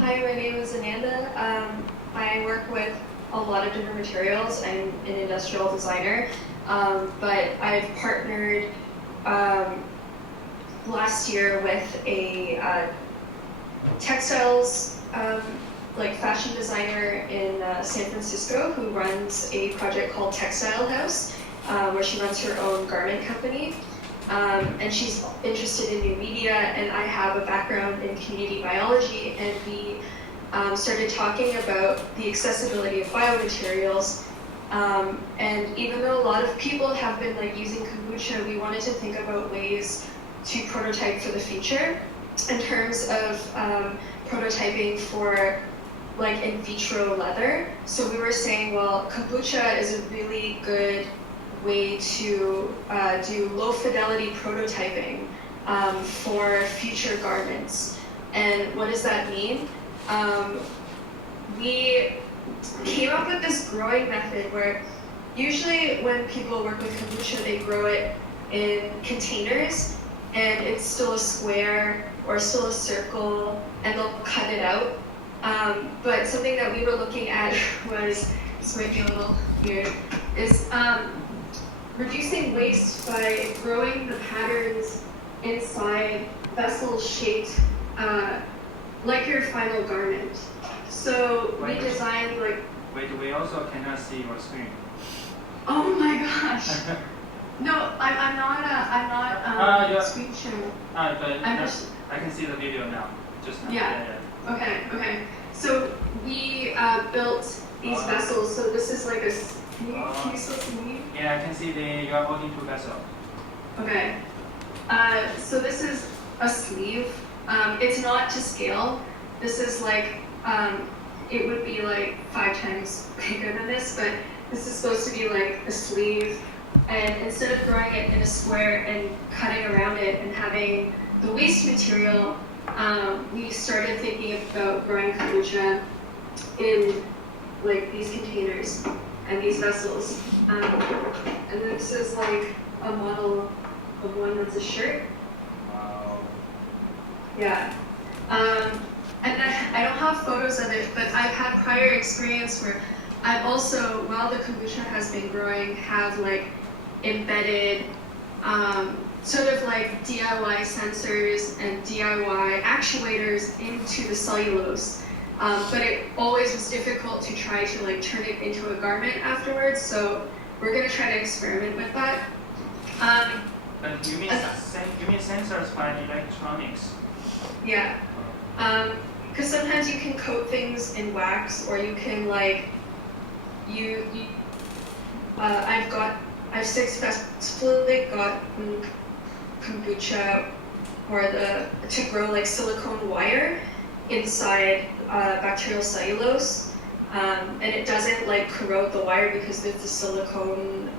Hi, my name is Ananda. I work with a lot of different materials. I'm an industrial designer, but I've partnered last year with a textiles like fashion designer in San Francisco who runs a project called Textile House, where she runs her own garment company. And she's interested in new media, and I have a background in community biology, and we started talking about the accessibility of biomaterials. And even though a lot of people have been like using kombucha, we wanted to think about ways to prototype for the future in terms of prototyping for like in vitro leather. So we were saying, well, kombucha is a really good way to do low fidelity prototyping for future garments. And what does that mean? We came up with this growing method where usually when people work with kombucha, they grow it in containers and it's still a square or still a circle and they'll cut it out. But something that we were looking at was, this might be a little weird, is reducing waste by growing the patterns inside vessels shaped like your final garment. So we designed like... Wait, we also cannot see your screen. Oh my gosh. No, I'm not screen sharing. I can see the video now. Just now. Yeah. Okay. So we built these vessels. So this is like a... Can you still see me? Yeah, I can see you are holding two vessels. Okay. So this is a sleeve. It's not to scale. This is like, it would be like 5 times bigger than this, but this is supposed to be like a sleeve. And instead of growing it in a square and cutting around it and having the waste material, we started thinking about growing kombucha in like these containers and these vessels. And this is like a model of one that's a shirt. Wow. Yeah. And I don't have photos of it, but I've had prior experience where I've also, while the kombucha has been growing, have like embedded sort of like DIY sensors and DIY actuators into the cellulose. But it always was difficult to try to like turn it into a garment afterwards, so we're gonna try to experiment with that. But you mean sensors by electronics? Yeah. Because sometimes you can coat things in wax, or you can like, I've successfully gotten kombucha or to grow like silicone wire inside bacterial cellulose, and it doesn't like corrode the wire because there's the silicone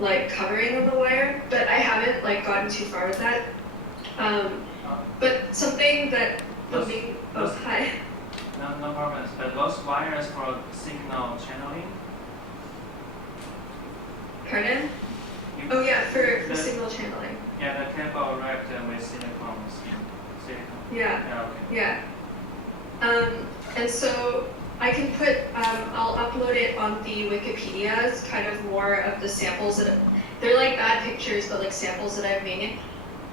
like covering on the wire. But I haven't like gotten too far with that. But something that hi. No problems. But those wires for signal channeling. Pardon? Oh yeah, for signal channeling. Yeah, the cable wrapped with silicone. Yeah. Okay. Yeah. And so I can put, I'll upload it on the Wikipedia as kind of more of the samples that they're like bad pictures, but like samples that I've made.